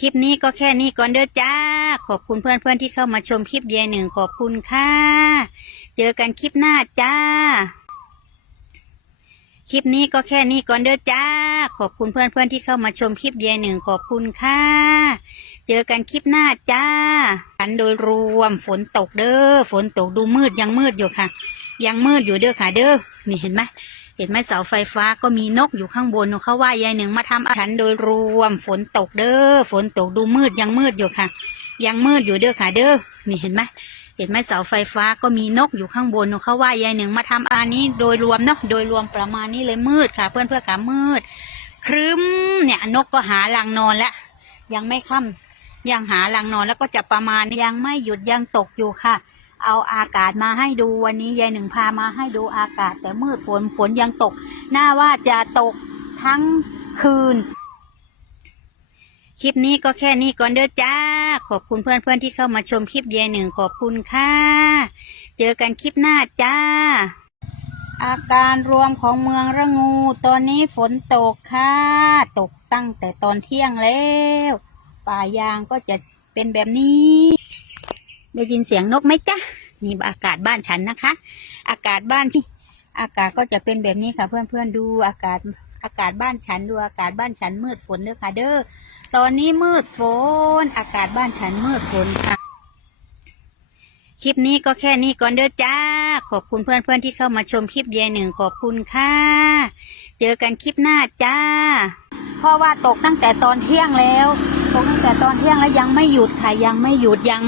คลิปนี้ก็แค่นี้ก่อนเด้อจ้า ขอบคุณเพื่อนๆที่เข้ามาชมคลิปเยหนึ่งขอบคุณค่ะ เจอกันคลิปหน้าจ้า คลิปนี้ก็แค่นี้ก่อนเด้อจ้า ขอบคุณเพื่อนๆที่เข้ามาชมคลิปเยหนึ่งขอบคุณค่ะ เจอกันคลิปหน้าจ้ากันโดยรวมฝนตกเด้อ ฝนตกดูมืดยังมืดอยู่ค่ะ ยังมืดอยู่เด้อค่ะเด้อ นี่เห็นไหม เห็นไหมเสาไฟฟ้าก็มีนกอยู่ข้างบนเขาว่ายายหนึ่งมาทำอาฉันโดยรวมฝนตกเด้อฝนตกดูมืดยังมืดอยู่ค่ะ ยังมืดอยู่เด้อค่ะเด้อนี่เห็นไหมเห็นไหมเสาไฟฟ้าก็มีนกอยู่ข้างบนเขาว่ายายหนึ่งมาทำอันนี้โดยรวมเนาะโดยรวมประมาณนี้เลยมืดค่ะ เพื่อนเพื่อนๆค่ะมืด ครึ้มเนี่ยนกก็หารังนอนแล้วยังไม่ค่ำยังหารังนอนแล้วก็จะประมาณยังไม่หยุดยังตกอยู่ค่ะ เอาอากาศมาให้ดูวันนี้ยายหนึ่งพามาให้ดูอากาศ แต่มืดฝนฝนยังตกน่าว่าจะตกทั้งคืน คลิปนี้ก็แค่นี้ก่อนเด้อจ้า ขอบคุณเพื่อนๆที่เข้ามาชมคลิปเยหนึ่งขอบคุณค่ะ เจอกันคลิปหน้าจ้า อาการรวมของเมืองระงู ตอนนี้ฝนตกค่ะ ตกตั้งแต่ตอนเที่ยงแล้ว ป่ายางก็จะเป็นแบบนี้ ได้ยินเสียงนกไหมจ๊ะนี่อากาศบ้านฉันนะคะ อากาศบ้านที่อากาศก็จะเป็นแบบนี้ค่ะ เพื่อนๆดูอากาศอากาศบ้านฉันดูอากาศบ้านฉันมืดฝนเด้อค่ะเด้อตอนนี้มืดฝน อากาศบ้านฉันมืดฝนค่ะ คลิปนี้ก็แค่นี้ก่อนเด้อจ้า ขอบคุณเพื่อนๆที่เข้ามาชมคลิปเยหนึ่งขอบคุณค่ะ เจอกันคลิปหน้าจ้า เพราะว่าตกตั้งแต่ตอนเที่ยงแล้ว ตกตั้งแต่ตอนเที่ยงแล้วยังไม่หยุดค่ะยังไม่หยุดยัง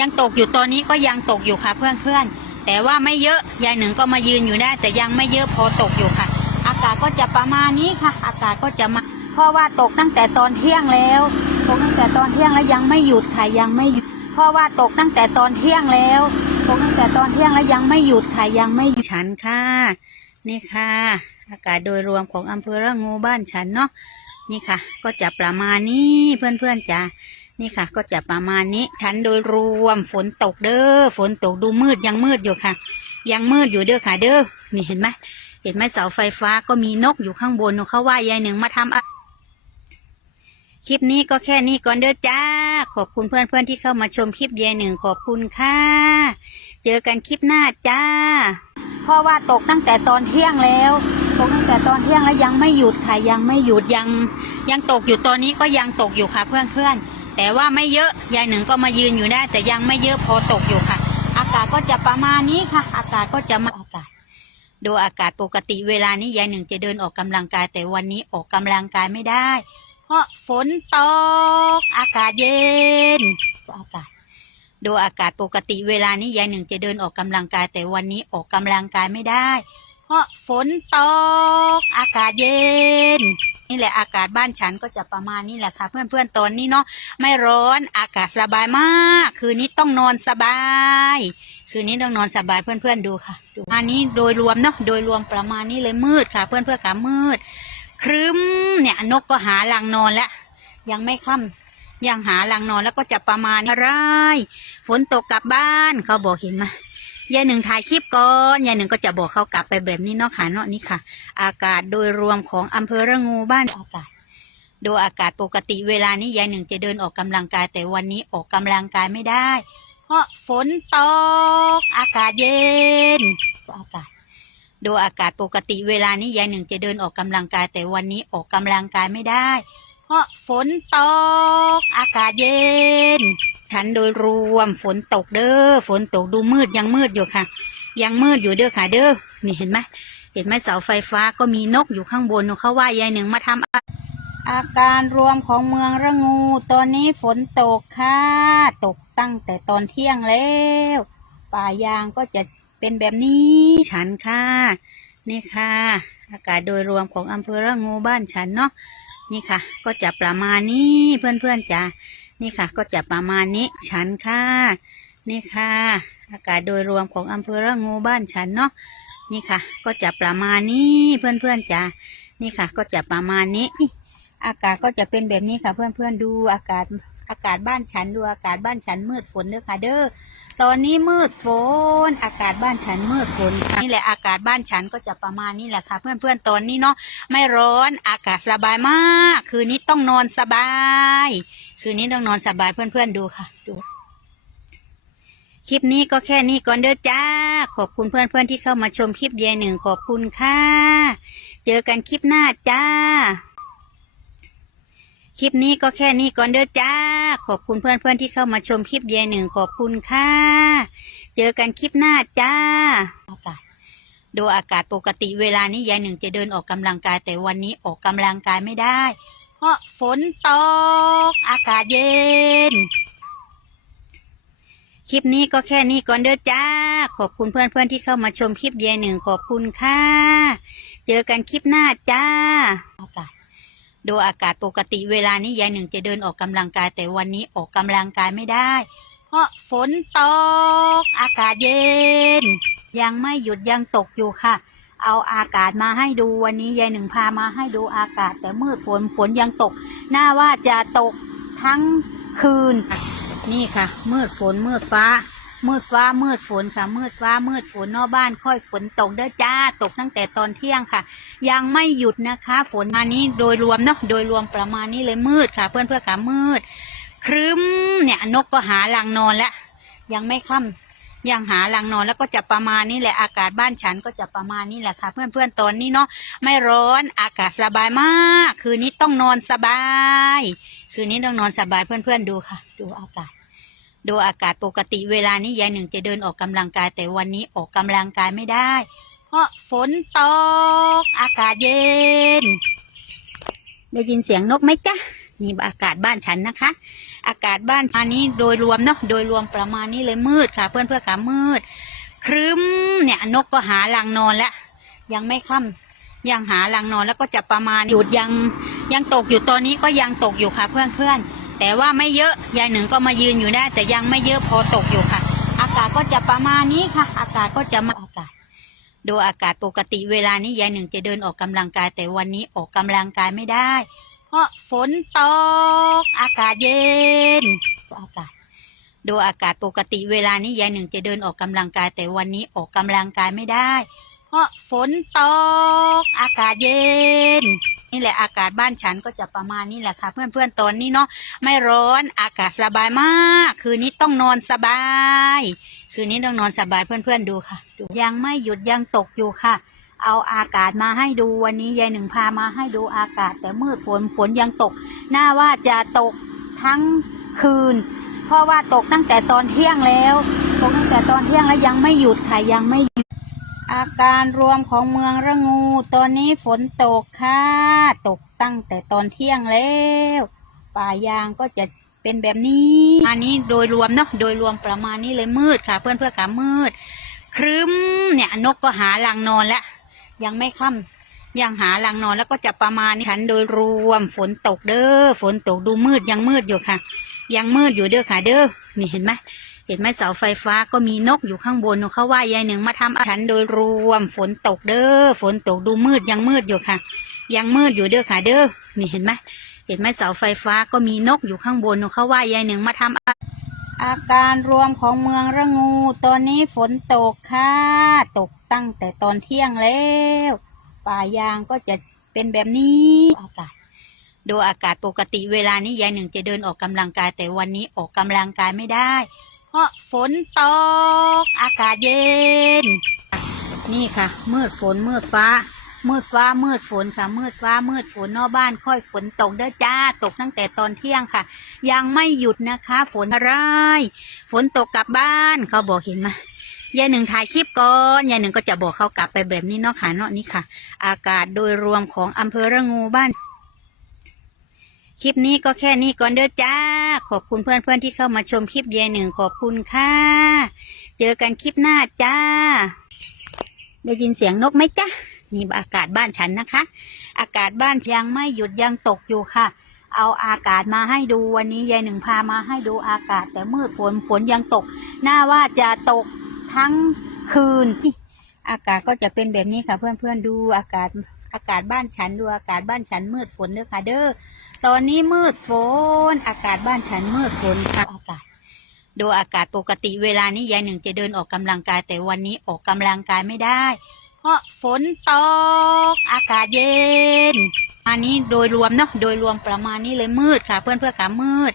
ยังตกอยู่ตอนนี้ก็ยังตกอยู่ค่ะเพื่อนๆแต่ว่าไม่เยอะยายหนึ่งก็มายืนอยู่ได้ แต่ยังไม่เยอะพอตกอยู่ค่ะ อากาศก็จะประมาณนี้ค่ะ อากาศก็จะมา เพราะว่าตกตั้งแต่ตอนเที่ยงแล้ว ตกตั้งแต่ตอนเที่ยงแล้วยังไม่หยุดค่ะยังไม่หยุดเพราะว่าตกตั้งแต่ตอนเที่ยงแล้วตกตั้งแต่ตอนเที่ยงแล้วยังไม่หยุดค่ะยังไม่ฉันค่ะนี่ค่ะ อากาศโดยรวมของอำเภอระงูบ้านฉันเนาะ นี่ค่ะ ก็จะประมาณนี้เพื่อนๆจ้ะนี่ค่ะ ก็จะประมาณนี้ฉันโดยรวมฝนตกเด้อฝนตกดูมืดยังมืดอยู่ค่ะ ยังมืดอยู่เด้อค่ะเด้อนี่เห็นไหมเห็นไหมเสาไฟฟ้าก็มีนกอยู่ข้างบนเขาว่ายายหนึ่งมาทำอะคลิปนี้ก็แค่นี้ก่อนเด้อจ้า ขอบคุณเพื่อนๆที่เข้ามาชมคลิปเยหนึ่งขอบคุณค่ะ เจอกันคลิปหน้าจ้า เพราะว่าตกตั้งแต่ตอนเที่ยงแล้ว ตกตั้งแต่ตอนเที่ยงแล้วยังไม่หยุดค่ะยังไม่หยุดยัง ยังตกอยู่ตอนนี้ก็ยังตกอยู่ค่ะเพื่อนๆแต่ว่าไม่เยอะยายหนึ่งก็มายืนอยู่ได้ แต่ยังไม่เยอะพอตกอยู่ค่ะ อากาศก็จะประมาณนี้ค่ะ อากาศก็จะมาอากาศดูอากาศปกติเวลานี้ยายหนึ่งจะเดินออกกำลังกาย แต่วันนี้ออกกำลังกายไม่ได้ เพราะฝนตก อากาศเย็นอากาศ ดูอากาศปกติเวลานี้ยายหนึ่งจะเดินออกกำลังกาย แต่วันนี้ออกกำลังกายไม่ได้ เพราะฝนตก อากาศเย็น นี่แหละอากาศบ้านฉันก็จะประมาณนี้แหละค่ะ เพื่อนๆตอนนี้เนาะไม่ร้อนอากาศสบายมาก คืนนี้ต้องนอนสบาย คืนนี้ต้องนอนสบายเพื่อนๆดูค่ะดูอันนี้โดยรวมเนาะโดยรวมประมาณนี้เลยมืดค่ะ เพื่อนๆค่ะมืด ครึ้มเนี่ยนกก็หารังนอนแล้วยังไม่ค่ำ ยังหารังนอนแล้วก็จะประมาณอะไรฝนตกกลับบ้าน เขาบอกเห็นไหมยายหนึ่งถ่ายคลิปก่อนยายหนึ่งก็จะบอกเขากลับไปแบบนี้เนาะค่ะเนาะนี่ค่ะ อากาศโดยรวมของอำเภอระงูบ้านอากาศดูอากาศปกติเวลานี้ยายหนึ่งจะเดินออกกำลังกาย แต่วันนี้ออกกำลังกายไม่ได้ เพราะฝนตก อากาศเย็นอากาศดูอากาศปกติเวลานี้ยายหนึ่งจะเดินออกกำลังกาย แต่วันนี้ออกกำลังกายไม่ได้ ราะฝนตก อากาศเย็น ฉันโดยรวมฝนตกเด้อฝนตกดูมืดยังมืดอยู่ค่ะ ยังมืดอยู่เด้อค่ะเด้อนี่เห็นไหมเห็นไหมเสาไฟฟ้าก็มีนกอยู่ข้างบนเขาว่ายายหนึ่งมาทำอะอาการรวมของเมืองระงู ตอนนี้ฝนตกค่ะ ตกตั้งแต่ตอนเที่ยงแล้ว ป่ายางก็จะเป็นแบบนี้ฉันค่ะ นี่ค่ะ อากาศโดยรวมของอำเภอระงูบ้านฉันเนาะ นี่ค่ะ ก็จะประมาณนี้เพื่อนๆจ้ะนี่ค่ะ ก็จะประมาณนี้ฉันค่ะ นี่ค่ะ อากาศโดยรวมของอำเภอระงูบ้านฉันเนาะนี่ค่ะ ก็จะประมาณนี้เพื่อนๆจ้ะนี่ค่ะ ก็จะประมาณนี้ อากาศก็จะเป็นแบบนี้ค่ะ เพื่อนๆดูอากาศอากาศบ้านฉันดูอากาศบ้านฉันมืดฝนเด้อค่ะเด้อ ตอนนี้มืดฝนอากาศบ้านฉันมืดฝนนี่แหละอากาศบ้านฉันก็จะประมาณนี้แหละค่ะ เพื่อนๆตอนนี้เนาะไม่ร้อนอากาศสบายมาก คืนนี้ต้องนอนสบาย คืนนี้ต้องนอนสบายเพื่อนๆดูค่ะ ดูคลิปนี้ก็แค่นี้ก่อนเด้อจ้า ขอบคุณเพื่อนๆที่เข้ามาชมคลิปเยหนึ่งขอบคุณค่ะ เจอกันคลิปหน้าจ้า ลิปนี้ก็แค่นี้ก่อนเด้อจ้า ขอบคุณเพื่อนๆที่เข้ามาชมคลิปเยหนึ่งขอบคุณค่ะ เจอกันคลิปหน้าจ้าอากาศดูอากาศปกติเวลานี้ยายหนึ่งจะเดินออกกำลังกาย แต่วันนี้ออกกำลังกายไม่ได้ เพราะฝนตก อากาศเย็น คลิปนี้ก็แค่นี้ก่อนเด้อจ้า ขอบคุณเพื่อนๆที่เข้ามาชมคลิปยายหนึ่งขอบคุณค่ะ เจอกันคลิปหน้าจ้าอากาศ ดูอากาศปกติเวลานี้ยายหนึ่งจะเดินออกกำลังกาย แต่วันนี้ออกกำลังกายไม่ได้ เพราะฝนตก อากาศเย็น ยังไม่หยุดยังตกอยู่ค่ะ เอาอากาศมาให้ดูวันนี้ยายหนึ่งพามาให้ดูอากาศ แต่มืดฝนฝนยังตก น่าว่าจะตกทั้งคืน นี่ค่ะ มืดฝนมืดฟ้า มืดฟ้ามืดฝนค่ะ มืดฟ้ามืดฝนนอกบ้านค่อยฝนตกเด้อจ้า ตกตั้งแต่ตอนเที่ยงค่ะ ยังไม่หยุดนะคะ ฝนมานี้โดยรวมเนาะโดยรวมประมาณนี้เลยมืดค่ะ เพื่อนเพื่อค่ะมืด ครึ้มเนี่ยนกก็หารังนอนแล้วยังไม่ค่ำยังหารังนอนแล้วก็จะประมาณนี้แหละอากาศบ้านฉันก็จะประมาณนี้แหละค่ะ เพื่อนเพื่อนตอนนี้เนาะไม่ร้อนอากาศสบายมาก คืนนี้ต้องนอนสบาย คืนนี้ต้องนอนสบายเพื่อนเพื่อนดูค่ะ ดูอากาศ ดูอากาศปกติเวลานี้ยายหนึ่งจะเดินออกกำลังกาย แต่วันนี้ออกกำลังกายไม่ได้ เพราะฝนตก อากาศเย็น ได้ยินเสียงนกไหมจ๊ะนี่อากาศบ้านฉันนะคะ อากาศบ้านฉันนี้โดยรวมเนาะโดยรวมประมาณนี้เลยมืดค่ะ เพื่อนเพื่อนๆค่ะมืด ครึ้มเนี่ยนกก็หารังนอนแล้วยังไม่ค่ำยังหารังนอนแล้วก็จะประมาณหยุดยังยังตกอยู่ตอนนี้ก็ยังตกอยู่ค่ะเพื่อนเพื่อน แต่ว่าไม่เยอะยายหนึ่งก็มายืนอยู่ได้ แต่ยังไม่เยอะพอตกอยู่ค่ะ อากาศก็จะประมาณนี้ค่ะ อากาศก็จะมาอากาศดูอากาศปกติเวลานี้ยายหนึ่งจะเดินออกกำลังกาย แต่วันนี้ออกกำลังกายไม่ได้ เพราะฝนตก อากาศเย็นอากาศดูอากาศปกติเวลานี้ยายหนึ่งจะเดินออกกำลังกาย แต่วันนี้ออกกำลังกายไม่ได้ เพราะฝนตก อากาศเย็น นี่แหละอากาศบ้านฉันก็จะประมาณนี้แหละค่ะ เพื่อนๆตอนนี้เนาะไม่ร้อนอากาศสบายมาก คืนนี้ต้องนอนสบาย คืนนี้ต้องนอนสบายเพื่อนๆดูค่ะดูยังไม่หยุดยังตกอยู่ค่ะ เอาอากาศมาให้ดูวันนี้ยายหนึ่งพามาให้ดูอากาศ แต่มืดฝนฝนยังตก น่าว่าจะตกทั้งคืน เพราะว่าตกตั้งแต่ตอนเที่ยงแล้ว ตกตั้งแต่ตอนเที่ยงแล้วยังไม่หยุดค่ะยังไม่ อาการรวมของเมืองระงู ตอนนี้ฝนตกค่ะ ตกตั้งแต่ตอนเที่ยงแล้ว ป่ายางก็จะเป็นแบบนี้ อันนี้โดยรวมเนาะ โดยรวมประมาณนี้เลยมืดค่ะ เพื่อนเพื่อนๆค่ะมืด ครึ้มเนี่ยนกก็หารังนอนแล้วยังไม่ค่ำยังหารังนอนแล้วก็จะประมาณนี้ฉันโดยรวมฝนตกเด้อ ฝนตกดูมืดยังมืดอยู่ค่ะ ยังมืดอยู่เด้อค่ะเด้อ นี่เห็นไหม ห็นไหมเสาไฟฟ้าก็มีนกอยู่ข้างบนเขาว่ายายหนึ่งมาทำฉันโดยรวมฝนตกเด้อฝนตกดูมืดยังมืดอยู่ค่ะ ยังมืดอยู่เด้อค่ะเด้อนี่เห็นไหมเห็นไหมเสาไฟฟ้าก็มีนกอยู่ข้างบนเขาว่ายายหนึ่งมาทำอาการรวมของเมืองระงู ตอนนี้ฝนตกค่ะ ตกตั้งแต่ตอนเที่ยงแล้ว ป่ายางก็จะเป็นแบบนี้อากาศดูอากาศปกติเวลานี้ยายหนึ่งจะเดินออกกำลังกายแต่วันนี้ออกกำลังกายไม่ได้ เพราะฝนตกอากาศเย็น นี่ค่ะ มืดฝนมืดฟ้า มืดฟ้ามืดฝนค่ะ มืดฟ้ามืดฝนนอกบ้านค่อยฝนตกเด้อจ้า ตกตั้งแต่ตอนเที่ยงค่ะ ยังไม่หยุดนะคะ ฝนอะไร ฝนตกกลับบ้านเขาบอกเห็นไหมยายหนึ่งถ่ายคลิปก่อนยายหนึ่งก็จะบอกเขากลับไปแบบนี้เนาะค่ะเนาะนี่ค่ะ อากาศโดยรวมของอำเภอระงูบ้าน คลิปนี้ก็แค่นี้ก่อนเด้อจ้า ขอบคุณเพื่อนๆที่เข้ามาชมคลิปยายหนึ่งขอบคุณค่ะ เจอกันคลิปหน้าจ้า ได้ยินเสียงนกไหมจ๊ะนี่อากาศบ้านฉันนะคะ อากาศบ้านยังไม่หยุดยังตกอยู่ค่ะ เอาอากาศมาให้ดูวันนี้ยายหนึ่งพามาให้ดูอากาศ แต่มืดฝนฝนยังตก น่าว่าจะตกทั้งคืน อากาศก็จะเป็นแบบนี้ค่ะ เพื่อนๆดูอากาศอากาศบ้านฉันดูอากาศบ้านฉันมืดฝนเด้อค่ะเด้อ ตอนนี้มืดฝน อากาศบ้านฉันมืดฝนค่ะอากาศ ดูอากาศปกติเวลานี้ยายหนึ่งจะเดินออกกำลังกาย แต่วันนี้ออกกำลังกายไม่ได้ เพราะฝนตก อากาศเย็น อันนี้โดยรวมเนาะโดยรวมประมาณนี้เลยมืดค่ะ เพื่อนเพื่อขามืด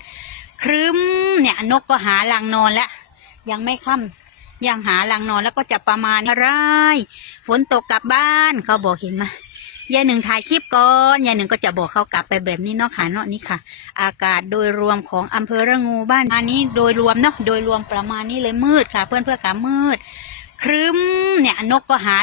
ครึ้มเนี่ยนกก็หารังนอนแล้วยังไม่ค่ำยังหารังนอนแล้วก็จะประมาณอะไรฝนตกกลับบ้านเขาบอกเห็นไหม ยายหนึ่งถ่ายคลิปก่อนยายหนึ่งก็จะบอกเขากลับไปแบบนี้เนาะค่ะเนาะนี่ค่ะ อากาศโดยรวมของอำเภอระงูบ้านอันนี้โดยรวมเนาะโดยรวมประมาณนี้เลยมืดค่ะ เพื่อนเพื่อนขามืด ครึ้มเนี่ยนกก็หา